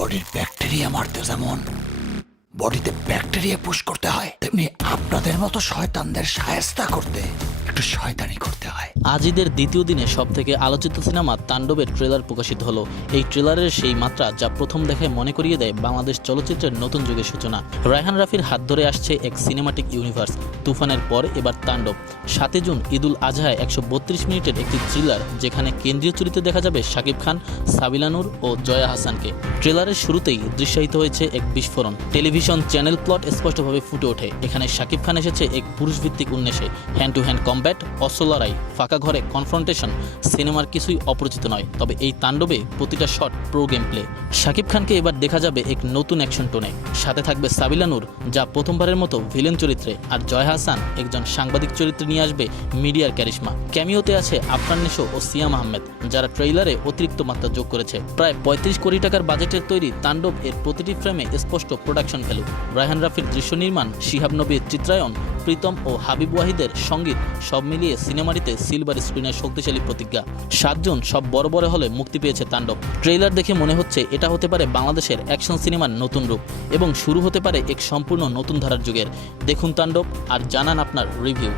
বডির ব্যাকটেরিয়া মারতে যেমন। বডিতে ব্যাকটেরিয়া পুশ করতে হয়, তেমনি আপনাদের মতো শয়তানদের সায়স্তা করতে। একটু শয়তানি করতে হয়। আজিদের দ্বিতীয় দিনে সব থেকে আলোচিত সিনেমা তাণ্ডবের ট্রেলার প্রকাশিত হলো। এই ট্রেলারের সেই মাত্রা যা প্রথম দেখায় মনে করিয়ে দেয় বাংলাদেশ চলচ্চিত্রের নতুন যুগের সূচনা। রায়হান রাফির হাত ধরে আসছে এক সিনেমাটিক ইউনিভার্স তুফানের পর এবার তাণ্ডব। সাতই জুন ঈদুল আজহায় একশো বত্রিশ মিনিটের একটি থ্রিলার যেখানে কেন্দ্রীয় চরিত্রে দেখা যাবে শাকিব খান সাবিলানুর ও জয়া হাসানকে। ট্রেলারের শুরুতেই দৃশ্যায়িত হয়েছে এক বিস্ফোরণ। টেলিভিশন চ্যানেল প্লট স্পষ্টভাবে ফুটে ওঠে। এখানে শাকিব খান এসেছে এক পুরুষভিত্তিক উন্মেষে হ্যান্ড টু হ্যান্ড কম্ব্যাট অস্ত্র লড়াই ফাঁকা ঘরে কনফ্রন্টেশন সিনেমার কিছুই অপরিচিত নয়। তবে এই তাণ্ডবে প্রতিটা shot pro game play Shakib খানকে এবার দেখা যাবে এক নতুন অ্যাকশন টোনে সাথে থাকবে সাবিলানুর যা প্রথমবারের মতো ভিলেন চরিত্রে আর জয় হাসান একজন সাংবাদিক চরিত্রে নিয়ে আসবে মিডিয়ার ক্যারিশমা ক্যামিওতে আছে আফরান নিশো ও সিয়াম আহমেদ, যারা ট্রেইলারে অতিরিক্ত মাত্রা যোগ করেছে। প্রায় পঁয়ত্রিশ কোটি টাকার বাজেটের তৈরি তাণ্ডব এর প্রতিটি ফ্রেমে স্পষ্ট প্রোডাকশন ভ্যালু রায়হান রাফির দৃশ্য নির্মাণ, শিহাব নবীর চিত্রায়ন প্রীতম ও হাবিব ওয়াহিদের সংগীত সব মিলিয়ে সিনেমাটিতে সিলভার স্ক্রিনের শক্তিশালী প্রতিজ্ঞা। সাতজন সব বড় বড় হলে মুক্তি পেয়েছে তাণ্ডব। ট্রেইলার দেখে মনে হচ্ছে এটা হতে পারে বাংলাদেশের অ্যাকশন সিনেমার নতুন রূপ এবং শুরু হতে পারে এক সম্পূর্ণ নতুন ধারার যুগের। দেখুন তাণ্ডব আর জানান আপনার রিভিউ।